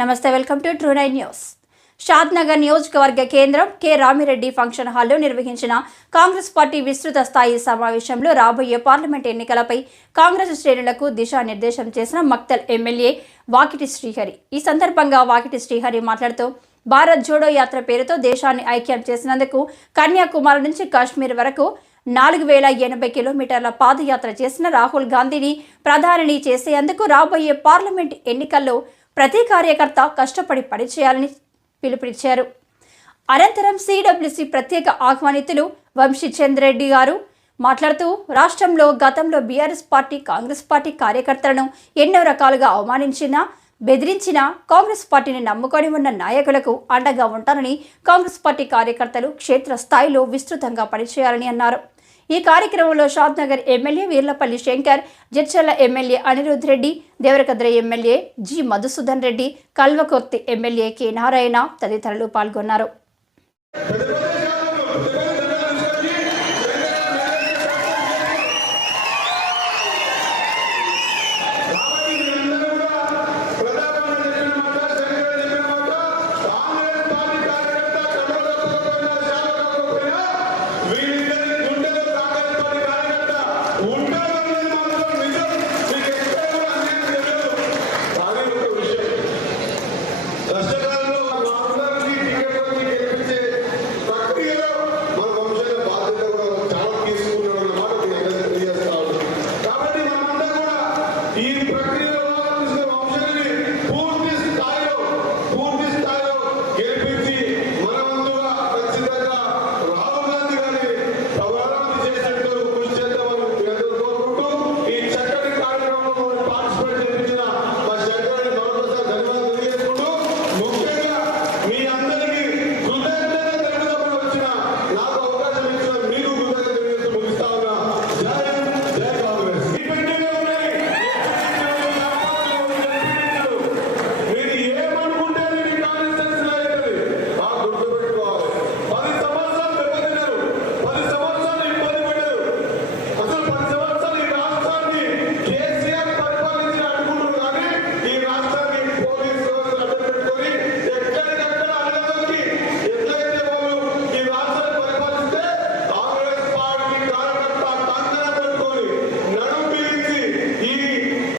నమస్తే, welcome to true 9 news. Shadnagar నియోజకవర్గ కేంద్రం కె రామిరెడ్డి ఫంక్షన్ హాల్లో నిర్వహించిన కాంగ్రెస్ పార్టీ విస్తృత స్థాయి సమావేశంలో రాబోయే పార్లమెంట్ ఎన్నికలపై కాంగ్రెస్ శ్రేణులకు దిశానిర్దేశం చేసిన మక్తల్ ఎమ్మెల్యే వాకిటి శ్రీహరి. ఈ సందర్భంగా వాకిటి శ్రీహరి మాట్లాడుతూ, భారత్ జోడో యాత్ర పేరుతో దేశాన్ని ఐక్యం చేసినందుకు కన్యాకుమారి నుంచి కాశ్మీర్ వరకు 4080 కిలోమీటర్ల పాదయాత్ర చేసిన రాహుల్ గాంధీని ప్రధానిని చేసేందుకు రాబోయే పార్లమెంట్ ఎన్నికల్లో ప్రతి కార్యకర్త కష్టపడి పనిచేయాలని పిలుపునిచ్చారు. అనంతరం సిడబ్ల్యూసి ప్రత్యేక ఆహ్వానితులు వంశీచంద్ర రెడ్డి గారు మాట్లాడుతూ, రాష్ట్రంలో గతంలో బీఆర్ఎస్ పార్టీ కాంగ్రెస్ పార్టీ కార్యకర్తలను ఎన్నో రకాలుగా అవమానించినా బెదిరించిన కాంగ్రెస్ పార్టీని నమ్ముకొని ఉన్న నాయకులకు అండగా ఉంటారని, కాంగ్రెస్ పార్టీ కార్యకర్తలు క్షేత్రస్థాయిలో విస్తృతంగా పనిచేయాలని అన్నారు. ఈ కార్యక్రమంలో Shadnagar MLA Veerlapalli Shankar, Jadcherla MLA Anirudh Reddy, Devarakadra MLA G Madhusudan Reddy, Kalwakurthy MLA K Narayana తదితరులు పాల్గొన్నారు.